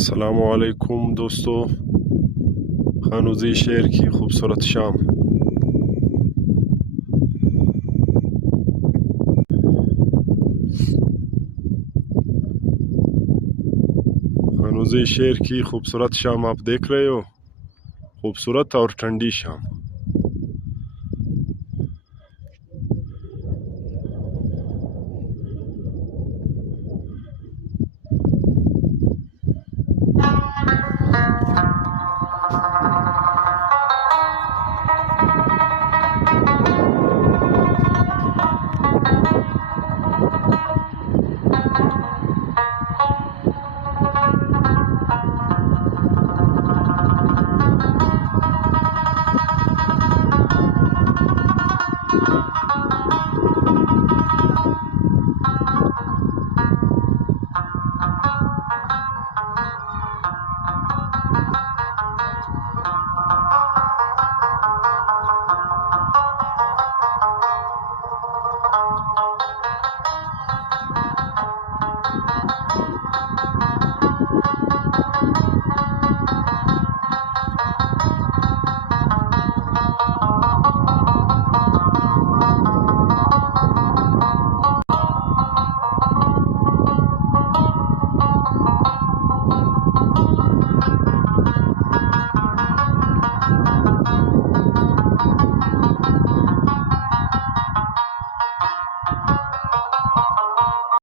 अस्सलामुअलैकुम दोस्तों, खानूजी शहर की खूबसूरत शाम। खानूजी शहर की खूबसूरत शाम आप देख रहे हो, खूबसूरत और ठंडी शाम।